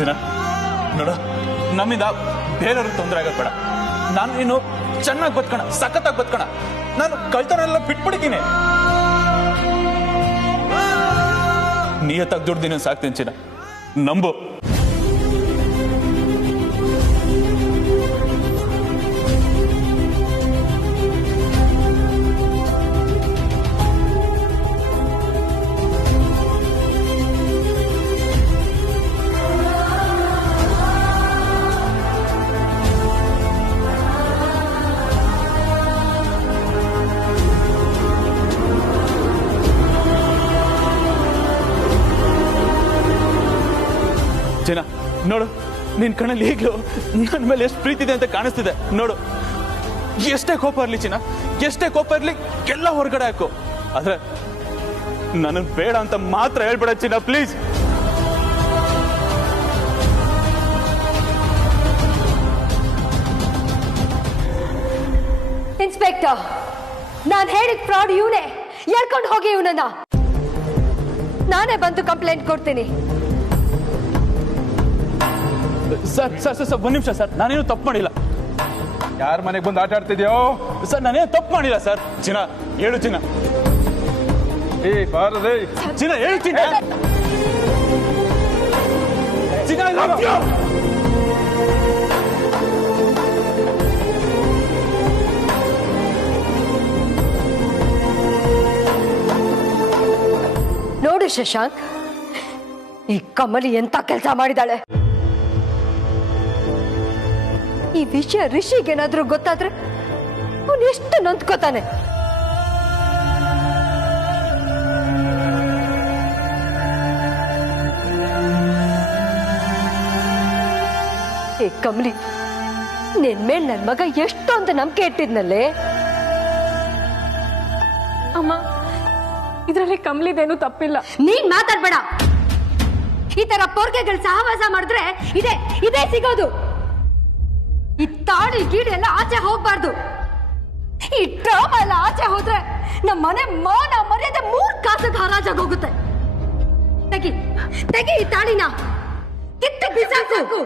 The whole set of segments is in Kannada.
ಜನ ನೋಡ, ನಮ್ಮಿಂದ ಬೇರೆಯವ್ರಿಗೆ ತೊಂದರೆ ಆಗಕ್ ಬೇಡ. ನಾನು ನೀನು ಚೆನ್ನಾಗಿ ಬದುಕೋಣ, ಸಖತ್ತಾಗಿ ಬದುಕೋಣ. ನಾನು ಕಳ್ತನ ಎಲ್ಲ ಬಿಟ್ಬಿಡ್ತೀನಿ. ನಿಯತ್ತಾಗಿ ದುಡ್ದಿನ ಸಾಕ್ತೀನಿ ಚಿನ್ನ, ನಂಬು. ಚಿನ್ನ ನೋಡು, ನಿನ್ ಕಣ್ಣಲ್ಲಿ ಈಗಲೂ ನನ್ನ ಮೇಲೆ ಎಷ್ಟು ಪ್ರೀತಿ ಇದೆ ಅಂತ ಕಾಣಿಸ್ತಿದೆ. ನೋಡು, ಎಷ್ಟೇ ಕೋಪ ಇರ್ಲಿ ಚಿನ್ನ, ಎಷ್ಟೇ ಕೋಪ ಇರ್ಲಿ ಎಲ್ಲ ಹೊರಗಡೆ ಹಾಕು. ಆದ್ರೆ ನನ್ನ ಬೇಡ ಅಂತ ಮಾತ್ರ ಹೇಳ್ಬೇಡ ಚಿನ್ನ, ಪ್ಲೀಸ್. ಇನ್ಸ್ಪೆಕ್ಟರ್, ನಾನು ಹೇಳಿದ ಫ್ರಾಡ್ ಇವನೇ. ಎಳ್ಕೊಂಡು ಹೋಗಿ ಇವನನ್ನ. ನಾನೇ ಬಂದು ಕಂಪ್ಲೇಂಟ್ ಕೊಡ್ತೀನಿ. ಸರ್ ಸರ್ ಸರ್ ಸರ್, ಒಂದ್ ನಿಮಿಷ ಸರ್, ನಾನೇನು ತಪ್ಪು ಮಾಡಿಲ್ಲ. ಯಾರ ಮನೆಗೆ ಬಂದು ಆಟ ಆಡ್ತಿದ್ಯೋ? ಸರ್ ನಾನೇನು ತಪ್ಪು ಮಾಡಿಲ್ಲ ಸರ್. ಚಿನ್ನ ಹೇಳು ಚಿನ್ನ. ಬಾರದೆ ಚಿನ್ನ ಹೇಳು ಚಿನ್ನ. ಚಿನ್ನ ನೋಡು ಶಶಾಂಕ್, ಈ ಕಮಲಿ ಎಂತ ಕೆಲಸ ಮಾಡಿದಾಳೆ. ಈ ವಿಷಯ ರಿಷಿಗೇನಾದ್ರೂ ಗೊತ್ತಾದ್ರೆ ಅವನು ಎಷ್ಟು ನೊಂದ್ಕೋತಾನೆ. ಏ ಕಮಲಿ, ನಿನ್ ಮೇಲೆ ನನ್ ಮಗ ಎಷ್ಟೊಂದು ನಂಬಿಕೆ ಇಟ್ಟಿದ್ನಲ್ಲೇ. ಅಮ್ಮ, ಇದರಲ್ಲಿ ಕಮಲಿದೇನು ತಪ್ಪಿಲ್ಲ. ನೀನ್ ಮಾತಾಡ್ಬೇಡ. ಈ ತರ ಪೊರ್ಕೆಗಳು ಸಹವಾಸ ಮಾಡಿದ್ರೆ ಇದೇ ಇದೇ ಸಿಗೋದು. ಈ ತಾಳಿ ಗೀಡಿ ಎಲ್ಲ ಆಚೆ ಹೋಗ್ಬಾರ್ದು. ಈ ಡ್ರಾಮಾ ಎಲ್ಲ ಆಚೆ ಹೋದ್ರೆ ನಮ್ಮ ಮನೆ ಮಾನ ಮರ್ಯಾದೆ 3 ಕಾಸಿಗೆ ಹರಾಜಾಗಿ ಹೋಗುತ್ತೆ. ತೆಗಿ ತೆಗಿ ಈ ತಾಳಿನ, ಕಿತ್ತು ಬಿಸಾಕು.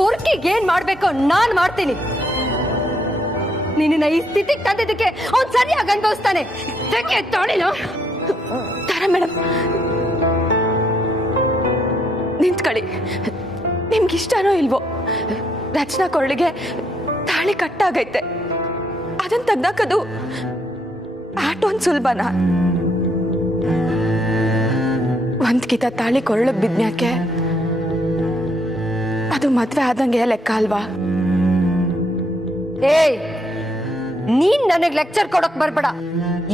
ಪೊರ್ಕಿಗೆ ಏನ್ ಮಾಡ್ಬೇಕು ನಾನ್ ಮಾಡ್ತೀನಿ. ನಿನ್ನ ಈ ಸ್ಥಿತಿಗೆ ತಂದಿದ್ದಕ್ಕೆ ಅವ್ನು ಸರಿಯಾಗಿ ಅನುಭವಿಸ್ತಾನೆ. ತಾಳಿನ ತಾರಾ ಮೇಡಮ್, ನಿಂತ್ಕೊಳ್ಳಿ. ನಿಮ್ಗಿಷ್ಟನೋ ಇಲ್ವೋ, ರಚನಾ ಕೊರಳಿಗೆ ತಾಳಿ ಕಟ್ಟಾಗೈತೆ. ಅದನ್ನ ತೆಗ್ದಾಕದು ಆಟೊಂದು ಸುಲಭನಾ? ಒಂದ್ಕಿತ ತಾಳಿ ಕೊರಳಿಗೆ ಬಿದ್ಮ್ಯಾಕೆ ಅದು ಮದ್ವೆ ಆದಂಗೆ ಲೆಕ್ಕ ಅಲ್ವಾ? ಏಯ್, ನೀನ್ ನನಗ್ ಲೆಕ್ಚರ್ ಕೊಡಕ್ ಬರ್ಬೇಡ.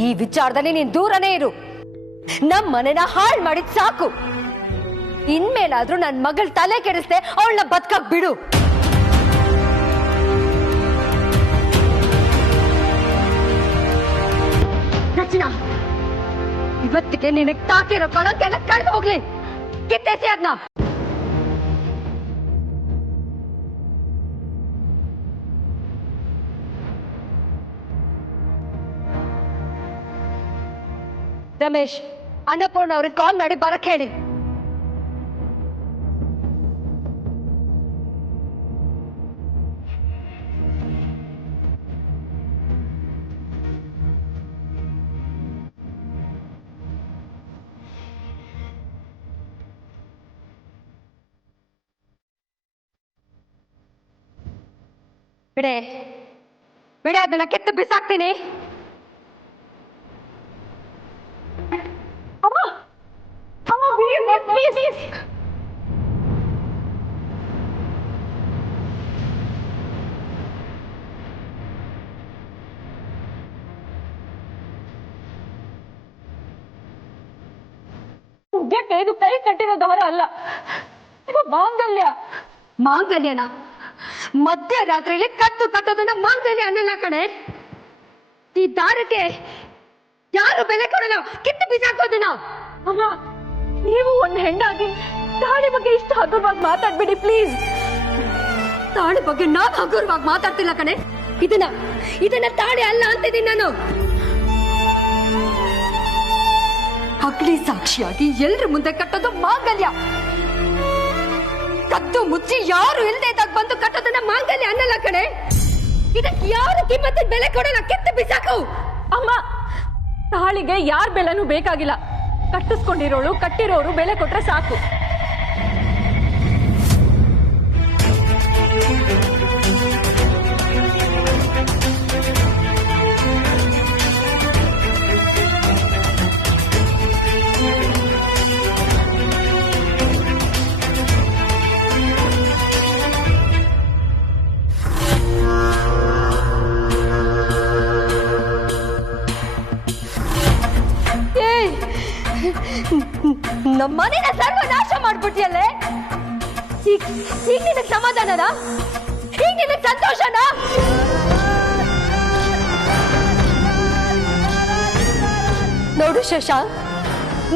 ಈ ವಿಚಾರದಲ್ಲಿ ನೀನ್ ದೂರನೇ ಇರು. ನಮ್ ಮನೆನ ಹಾಳ್ ಮಾಡಿದ್ ಸಾಕು. ಇನ್ಮೇಲಾದ್ರೂ ನನ್ ಮಗಳ ತಲೆ ಕೆಡಿಸ್ದೆ ಅವಳನ್ನ ಬದುಕಕ್ ಬಿಡು. ರಚನಾ, ಇವತ್ತಿಗೆ ನಿನಗ್ ತಾಕಿರೋ ಕೊಳಕ್ಕೆಲ್ಲ ಕಳೆದು ಹೋಗ್ಲಿ. ಕಿತ್ತೇಸಿ ಅದ್ನ. ರಮೇಶ್, ಅನ್ನಪೂರ್ಣ ಅವ್ರಿಗೆ ಕಾಲ್ ಮಾಡಿ ಬರಕ್ ಹೇಳಿ. ಬಿಡೆ ಬಿಡೆ, ಅದನ್ನ ಕಿತ್ತು ಬಿಸಾಕ್ತೀನಿ. ಇದು ಕೈ ಕಟ್ಟಿರೋ ದಾರ ಅಲ್ಲ, ಇದು ಮಾಂಗಲ್ಯ. ಮಾಂಗಲ್ಯನ ಮಧ್ಯರಾತ್ರಿಯಲ್ಲಿ ಕಟ್ಟೋದನ್ನ ಮಾಂಗಲ್ಯ ಅನ್ನಲ್ಲ ಕಣೆ. ಈ ದಾರಕ್ಕೆ ಯಾರು ಬೆಲೆ ಕೊಡಲ್ಲ, ಕಿತ್ತು ಬಿಸಾಕೋದನ್ನ. ಅಮ್ಮ, ನೀವು ಒಂದು ಹೆಣ್ಣಾಗಿ ತಾಳಿ ಬಗ್ಗೆ ಇಷ್ಟು ಹಗುರವಾಗಿ ಮಾತಾಡ್ಬೇಡಿ ಪ್ಲೀಸ್. ತಾಳಿ ಬಗ್ಗೆ ನಾನು ಹಗುರವಾಗಿ ಮಾತಾಡ್ತಿಲ್ಲ ಕಣೆ. ಇದನ್ನ ತಾಳಿ ಅಲ್ಲ ಅಂತಿದ್ದೀನಿ ನಾನು. ಅಗ್ನಿ ಸಾಕ್ಷಿಯಾಗಿ ಎಲ್ರ ಮುಂದೆ ಕಟ್ಟೋದು ಮಾಂಗಲ್ಯ. ಕದ್ದು ಮುಚ್ಚಿ ಯಾರು ಇಲ್ದೇ ಇದ್ದಾಗ ಬಂದು ಕಟ್ಟೋದನ್ನ ಮಾಂಗಲ್ಯ ಅನ್ನಲ್ಲ ಕಣೆ. ಇದಕ್ಕೆ ಯಾರು ಕಿಮ್ಮತ್ತಿನ ಬೆಲೆ ಕೊಡಲ್ಲ, ಕಿತ್ತು ಬಿಸಾಕು. ಅಮ್ಮ, ತಾಳಿಗೆ ಯಾರ ಬೆಲೆನೂ ಬೇಕಾಗಿಲ್ಲ. ಕಟ್ಟಿಸ್ಕೊಂಡಿರೋಳು ಕಟ್ಟಿರೋರು ಬೆಲೆ ಕೊಟ್ರೆ ಸಾಕು. ನಮ್ಮನೇನ ಸರ್ವನಾಶ ಮಾಡ್ಬಿಟ್ಟಿಯಲ್ಲೇ. ಈಗ ನಿನಗೆ ಸಮಾಧಾನನಾ? ಈಗ ನಿನಗೆ ಸಂತೋಷನಾ? ನೋಡು ಶಶಾಂಕ್,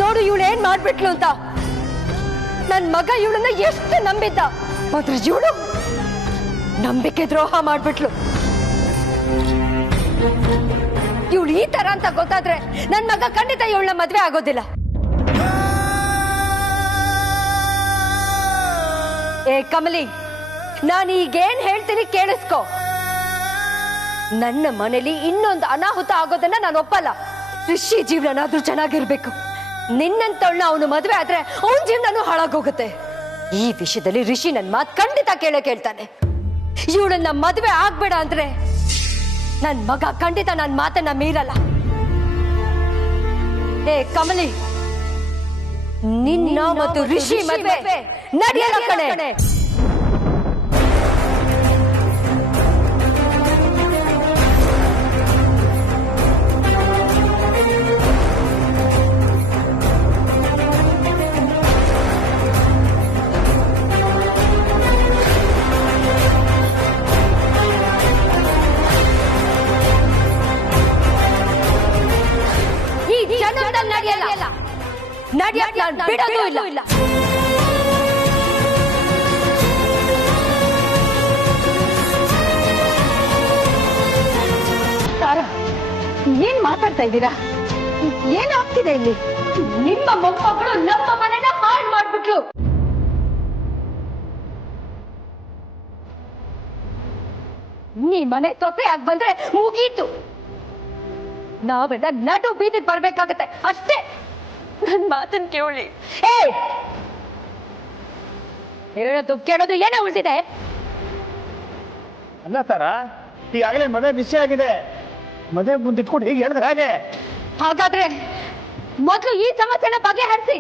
ನೋಡು ಇವಳು ಏನ್ ಮಾಡ್ಬಿಟ್ಲು ಅಂತ. ನನ್ ಮಗ ಇವಳನ್ನ ಎಷ್ಟು ನಂಬಿದ್ದ, ಆದ್ರೆ ಇವಳು ನಂಬಿಕೆ ದ್ರೋಹ ಮಾಡ್ಬಿಟ್ಲು. ಇವಳು ಈ ತರ ಅಂತ ಗೊತ್ತಾದ್ರೆ ನನ್ ಮಗ ಖಂಡಿತ ಇವಳನ್ನ ಮದ್ವೆ ಆಗೋದಿಲ್ಲ. ಏ ಕಮಲಿ, ನಾನು ಈಗೇನ್ ಹೇಳ್ತೀನಿ ಕೇಳಿಸ್ಕೊ. ನನ್ನ ಮನೇಲಿ ಇನ್ನೊಂದು ಅನಾಹುತ ಆಗೋದನ್ನ ನಾನು ಒಪ್ಪಲ್ಲ. ಋಷಿ ಜೀವನನಾದ್ರೂ ಚೆನ್ನಾಗಿರ್ಬೇಕು. ನಿನ್ನಂತವಳನ್ನ ಅವನು ಮದ್ವೆ ಆದ್ರೆ ಅವನ ಜೀವನನೂ ಹಾಳಾಗೋಗುತ್ತೆ. ಈ ವಿಷಯದಲ್ಲಿ ಋಷಿ ನನ್ ಮಾತು ಖಂಡಿತ ಕೇಳ್ತಾನೆ. ಇವಳನ್ನ ಮದ್ವೆ ಆಗ್ಬೇಡ ಅಂದ್ರೆ ನನ್ ಮಗ ಖಂಡಿತ ನನ್ ಮಾತನ್ನ ಮೀರಲ್ಲ. ಏ ಕಮಲಿ, ನಿನ್ನ ಮತ್ತು ಋಷಿ ಮದ್ವೆ ನಡೆಯಲ್ಲ ಕಣೆ. ಈ ಜನ್ಮದಲ್ಲಿ ನಡೆಯಲ್ಲ. ನಡೆಯಕ್ಕೆ ನಾನು ಬಿಡೋದು ಇಲ್ಲ. ತಾರಾ, ಏನ್ ಮಾತಾಡ್ತಾ ಇದ್ದೀರಾ? ಏನಾಗ್ತಿದೆ ಇಲ್ಲಿ? ನಿಮ್ಮ ಮೊಮ್ಮಗಳು ನಮ್ಮ ಮನೆನ ಹಾಳು ಮಾಡ್ಬಿಟ್ಲು. ನೀ ಮನೆ ತೊಪ್ಪೆಯಾಗಿ ಬಂದ್ರೆ ಮುಗೀತು. ನಾವೆಲ್ಲ ನಡು ಬೀದಿಗೆ ಬರ್ಬೇಕಾಗತ್ತೆ ಅಷ್ಟೇ. ನನ್ ಮಾತನ್ ಕೇಳಿ. ಹೇಳೋದು ಕೇಳೋದು ಏನೋ ಉಳಿದಿದೆ. ಅಲ್ಲ ತರ, ಈಗಾಗಲೇ ಮದುವೆ ನಿಶ್ಚಯ ಆಗಿದೆ. ಮದುವೆ ಮುಂದಿಟ್ಕೊಂಡು ಹೀಗೆ ಹೇಳಿದ್ರೆ ಹಾಗೆ. ಹಾಗಾದ್ರೆ ಮೊದಲು ಈ ಸಮಸ್ಯೆನ ಬಗೆಹರಿಸಿ.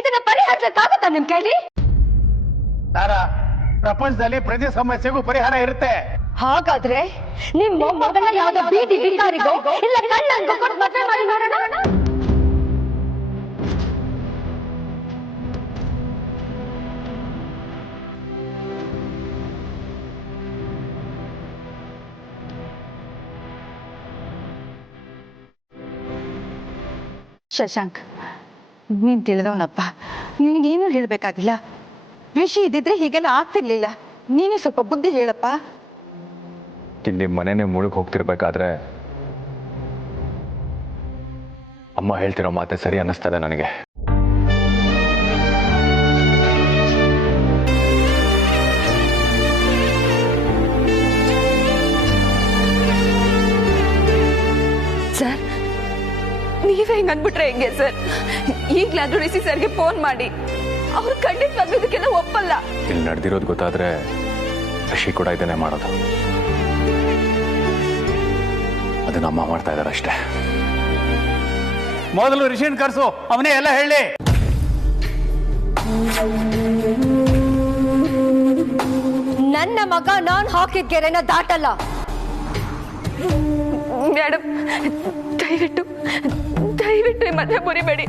ಇದನ್ನ ಪರಿಹರಿಸಕ್ಕಾಗುತ್ತಾ ನಿಮ್ ಕೈಲಿ? ತಾರ, ಪ್ರಪಂಚದಲ್ಲಿ ಪ್ರತಿ ಸಮಸ್ಯೆಗೂ ಪರಿಹಾರ ಇರುತ್ತೆ. ಹಾಗಾದ್ರೆ ನಿಮ್ಮ ಮೊಮ್ಮಗನ ಯಾವ್ದೋ ಬೀದಿ ಬಿಕಾರಿಗೋ ಇಲ್ಲ ಕಣ್ಣಂಗೋ ಕೊಟ್ಟು ಮದುವೆ ಮಾಡಿ ನೋಡೋಣ. ಶಶಾಂಕ್, ನೀನ್ ತಿಳಿದವನಪ್ಪ. ನಿನಗೇನು ಹೇಳ್ಬೇಕಾಗಿಲ್ಲ. ಋಷಿ ಇದ್ದಿದ್ರೆ ಹೀಗೆಲ್ಲ ಆಗ್ತಿರ್ಲಿಲ್ಲ. ನೀನೇ ಸ್ವಲ್ಪ ಬುದ್ಧಿ ಹೇಳಪ್ಪ. ಇಲ್ಲಿ ಮನೆನೇ ಮುಳುಗಿ ಹೋಗ್ತಿರ್ಬೇಕಾದ್ರೆ ಅಮ್ಮ ಹೇಳ್ತಿರೋ ಮಾತೆ ಸರಿ ಅನ್ನಿಸ್ತದೆ ನನಗೆ. ಸರ್, ನೀವೇ ಹಿಂಗ್ ಅಂದ್ಬಿಟ್ರೆ ಹೆಂಗೆ ಸರ್? ಈಗ್ಲಾದ್ರೂ ರಿಷಿ ಸರ್ಗೆ ಫೋನ್ ಮಾಡಿ. ಅವ್ರು ಖಂಡಿತವಾಗ್ಲೂ ಇದಕ್ಕೆಲ್ಲ ಒಪ್ಪಲ್ಲ. ಇಲ್ಲಿ ನಡೆದಿರೋದು ಗೊತ್ತಾದ್ರೆ ಋಷಿ ಕೂಡ ಇದನ್ನೇ ಮಾಡೋದು. ಅದನ್ನ ಅಮ್ಮ ಮಾಡ್ತಾ ಇದ್ದಾರೆ ಅಷ್ಟೇ. ಮೊದಲು ಋಷಿನ್ ಕರ್ಸು, ಅವನೇ ಎಲ್ಲ ಹೇಳಿ. ನನ್ನ ಮಗ ನಾನ್ ಹಾಕಿದ ಗೆರೆನ ದಾಟಲ್ಲ. ಮೇಡಮ್, ದಯವಿಟ್ಟು ದಯವಿಟ್ಟು ಈ ಮದುವೆ ಮುರಿಬೇಡಿ.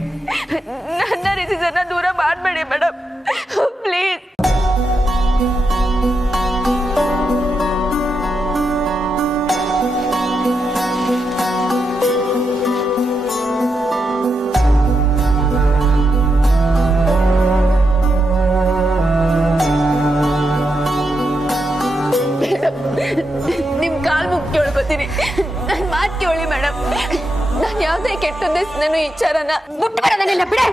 ನನ್ನ ರಿಷಿ ಸರ್ನ ದೂರ ಮಾಡಬೇಡಿ ಮೇಡಮ್, ಪ್ಲೀಸ್. ನಾನು ಯಾವುದೇ ಕೆಟ್ಟದ್ದೇ ನಾನು ಈ ವಿಚಾರನ ಮುಟ್ಬೇಡದನ್ನೆಲ್ಲ ಬಿಡೆ.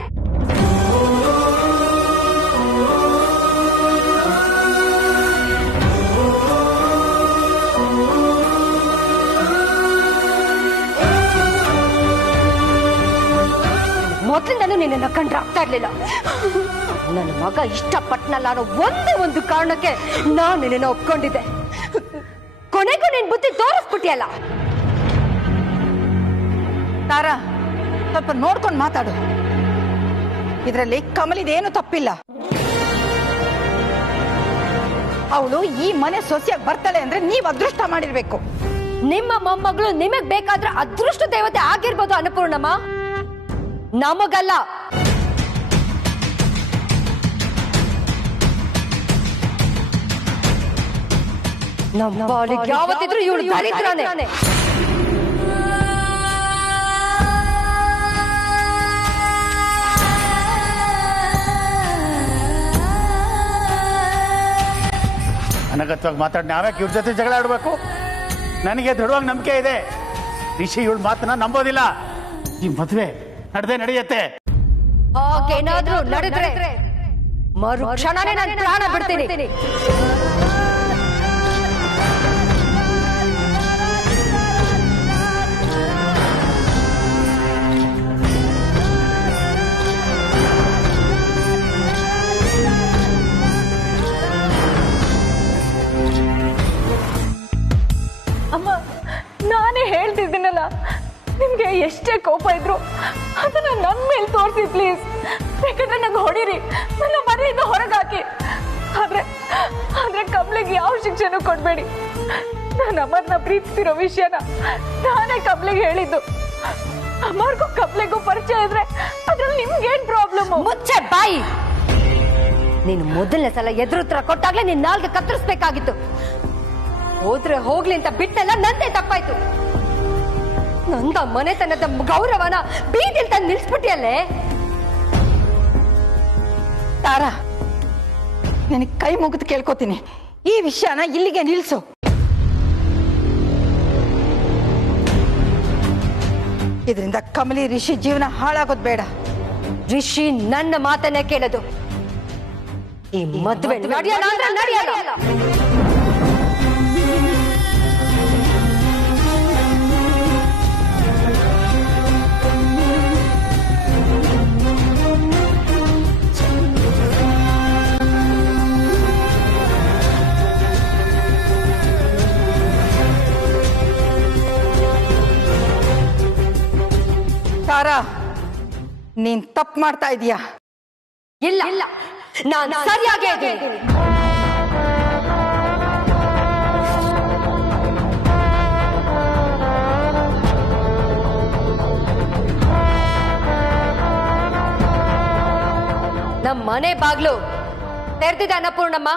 ಮೊದಲಿಂದನೂ ನಿನ್ನ ಕಂಡ್ರೆ ಆಗ್ತಾ ಇರ್ಲಿಲ್ಲ. ನನ್ನ ಮಗ ಇಷ್ಟಪಟ್ಟನಲ್ಲ ಅನ್ನೋ ಒಂದು ಕಾರಣಕ್ಕೆ ನಾನು ನಿನ್ನ ಒಪ್ಕೊಂಡಿದ್ದೆ. ಕೊನೆಗೂ ನಿನ್ ಬುದ್ಧಿ ತೋರಿಸ್ಬಿಟ್ಟಿಯಲ್ಲ. ತಾರಾ, ಸ್ವಲ್ಪ ನೋಡ್ಕೊಂಡು ಮಾತಾಡು. ಇದರಲ್ಲಿ ಕಮಲಿದೇನು ತಪ್ಪಿಲ್ಲ. ಅವಳು ಈ ಮನೆ ಸೊಸೆಯಾಗಿ ಬರ್ತಾಳೆ ಅಂದ್ರೆ ನೀವ್ ಅದೃಷ್ಟ ಮಾಡಿರ್ಬೇಕು. ನಿಮ್ಮ ಮೊಮ್ಮಗಳು ನಿಮಗ್ ಬೇಕಾದ್ರೆ ಅದೃಷ್ಟ ದೇವತೆ ಆಗಿರ್ಬೋದು ಅನ್ನಪೂರ್ಣಮ್ಮ, ನಮಗಲ್ಲ. ನಮ್ಮ ಬಾಳಿಗೆ ಯಾವತ್ತಿದ್ರು ಇವಳು ದರಿದ್ರನೇ. ಅನಗತ್ವಾಗಿ ಮಾತಾಡಿ ನಾವ್ಯಾಕೆ ಇವ್ರ ಜೊತೆ ಜಗಳ ಆಡ್ಬೇಕು? ನನಗೆ ದೃಢವಾಗಿ ನಂಬಿಕೆ ಇದೆ, ರಿಷಿ ಇವಳು ಮಾತನ್ನ ನಂಬೋದಿಲ್ಲ. ಈ ಮದ್ವೆ ನಡೆಯುತ್ತೆ. ಹಾಗೇನಾದ್ರೂ ನಡೆದ್ರೆ ಮರು ಕ್ಷಣನೇ ನಾನು ಪ್ರಾಣ ಬಿಡ್ತೀನಿ. ಅಮ್ಮ, ನಾನೇ ಹೇಳ್ತಿದ್ದೀನಲ್ಲ, ನಿಮ್ಗೆ ಎಷ್ಟೇ ಕೋಪ ಇದ್ರು ಅದನ್ನ ನನ್ನ ಮೇಲೆ ತೋರಿಸಿ ಪ್ಲೀಸ್. ಬೇಕಾದ್ರೆ ನಂಗೆ ಹೊಡೀರಿ, ನನ್ನ ಮನೆಯಿಂದ ಹೊರಗಾಕಿ. ಆದ್ರೆ ಕಮಲಿಗೆ ಯಾವ ಶಿಕ್ಷೆನೂ ಕೊಡ್ಬೇಡಿ. ನಾನು ಅಮರ್ನ ಪ್ರೀತಿಸಿರೋ ವಿಷಯನ ನಾನೇ ಕಮಲಿಗೆ ಹೇಳಿದ್ದು. ಅಮರ್ಗೂ ಕಮಲಿಗೂ ಪರಿಚಯ ಇದ್ರೆ ಅದ್ರಲ್ಲಿ ನಿಮ್ಗೇನ್ ಪ್ರಾಬ್ಲಮ್? ಮುಚ್ಚೆ ಬಾಯಿ. ನೀನು ಮೊದಲನೇ ಸಲ ಎದುರುತ್ತರ ಕೊಟ್ಟಾಗ್ಲೇ ನಿನ್ ನಾಲ್ಗೆ ಕತ್ತರಿಸ್ಬೇಕಾಗಿತ್ತು. ಹೋದ್ರೆ ಹೋಗ್ಲಿ ಅಂತ ಬಿಟ್ಟೆಲ್ಲ ನಂದೇ ತಪ್ಪಾಯ್ತು. ನಂದ ಮನೆತನದ ಗೌರವನ ಬೀದಿಲ್ ತಂದು ನಿಲ್ಸ್ಬಿಟ್ಟಿಯಲ್ಲೇ. ತಾರಾ, ನನಗೆ ಕೈ ಮುಗಿದು ಕೇಳ್ಕೊತೀನಿ, ಈ ವಿಷಯನ ಇಲ್ಲಿಗೆ ನಿಲ್ಸು. ಇದರಿಂದ ಕಮಲಿ ರಿಷಿ ಜೀವನ ಹಾಳಾಗೋದು ಬೇಡ. ರಿಷಿ ನನ್ನ ಮಾತನ್ನೇ ಕೇಳೋದು. ಈ ಮದುವೆ ನಡೆಯಲ್ಲ ಅಂದ್ರೆ ನಡೆಯಲ್ಲ. ತಾರಾ, ನೀನ್ ತಪ್ಪು ಮಾಡ್ತಾ ಇದೀಯಾ. ಇಲ್ಲ, ನಾನು ಸರಿಯಾಗಿ ಇದ್ದೀನಿ. ನಮ್ಮ ಮನೆ ಬಾಗ್ಲು ತೆರೆದಿದೆ ಅನ್ನಪೂರ್ಣಮ್ಮ.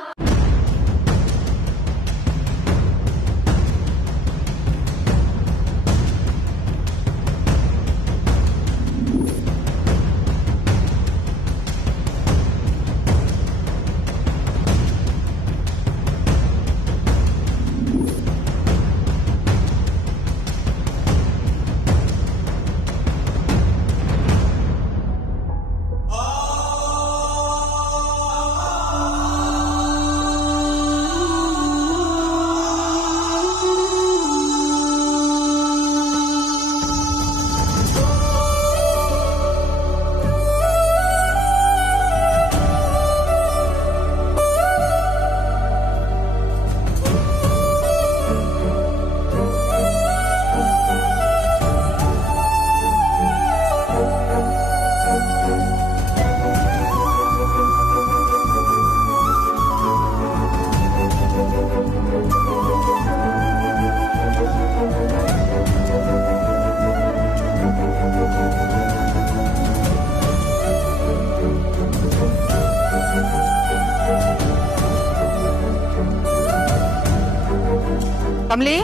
ಕಮಲಿ,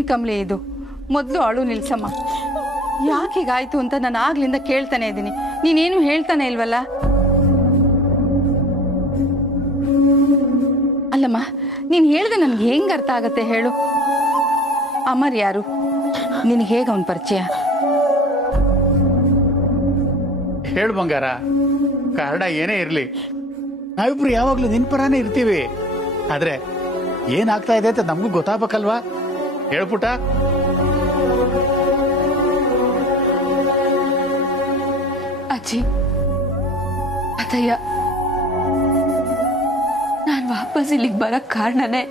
ಏನ್ ಕಮ್ಲಿ ಇದು? ಮೊದಲು ಅಳು ನಿಲ್ಸಮ್ಮ. ಯಾಕೆ ಹೀಗಾಯ್ತು ಅಂತ ನಾನು ಆಗ್ಲಿಂದ ಕೇಳ್ತಾನೆ ಇದ್ದೀನಿ, ನೀನೇನು ಹೇಳ್ತಾನೆ ಇಲ್ವಲ್ಲ. ಅಲ್ಲಮ್ಮ, ನೀನ್ ಹೇಳ್ದೆ ನನ್ಗೆ ಹೆಂಗ್ ಅರ್ಥ ಆಗತ್ತೆ ಹೇಳು? ಅಮರ್ ಯಾರು? ನಿನಗೆ ಹೇಗ ಅವನ್ ಪರಿಚಯ? ಹೇಳು ಬಂಗಾರ, ಕಾರಣ ಏನೇ ಇರ್ಲಿ ನಾವಿಬ್ರು ಯಾವಾಗ್ಲೂ ನಿನ್ ಪರಾನೇ ಇರ್ತೀವಿ. ಆದ್ರೆ ಏನಾಗ್ತಾ ಇದೆ ಅಂತ ನಮಗೂ ಗೊತ್ತಾಗಬೇಕಲ್ವಾ? ಹೇಳ್ಪುಟ. ಅಜ್ಜಿ, ಅದಯ್ಯ, ನಾನು ವಾಪಸ್ ಇಲ್ಲಿಗೆ ಬರಕ್ ಕಾರಣನೇ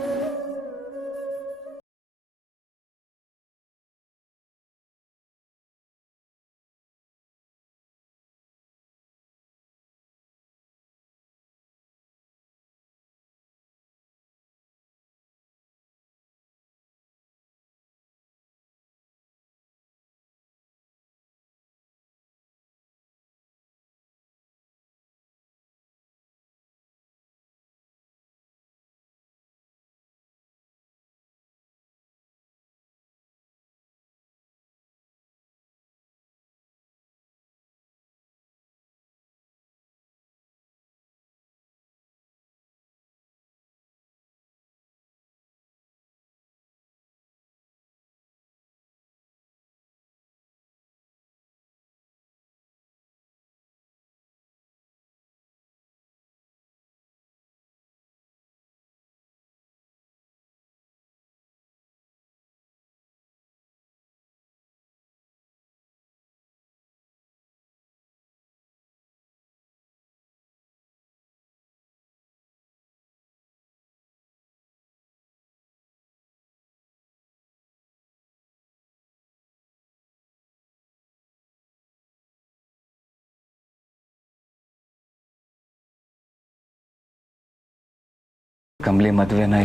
ಕಮಲಿ ಮದುವೆನ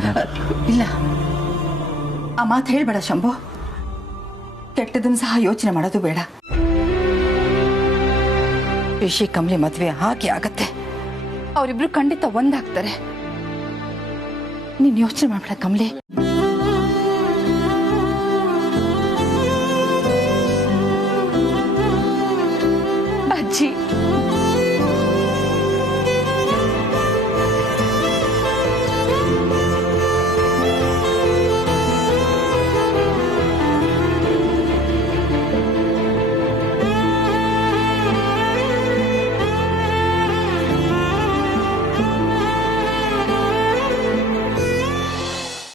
ಇಲ್ಲ. ಆ ಮಾತು ಹೇಳ್ಬೇಡ ಶಂಭು. ಕೆಟ್ಟದನ್ನ ಸಹ ಯೋಚನೆ ಮಾಡೋದು ಬೇಡ. ರಿಷಿ ಕಮಲಿ ಮದುವೆ ಹಾಗೆ ಆಗತ್ತೆ. ಅವರಿಬ್ರು ಖಂಡಿತ ಒಂದಾಗ್ತಾರೆ. ನೀನ್ ಯೋಚನೆ ಮಾಡ್ಬೇಡ ಕಮಲಿ. ಅಜ್ಜಿ,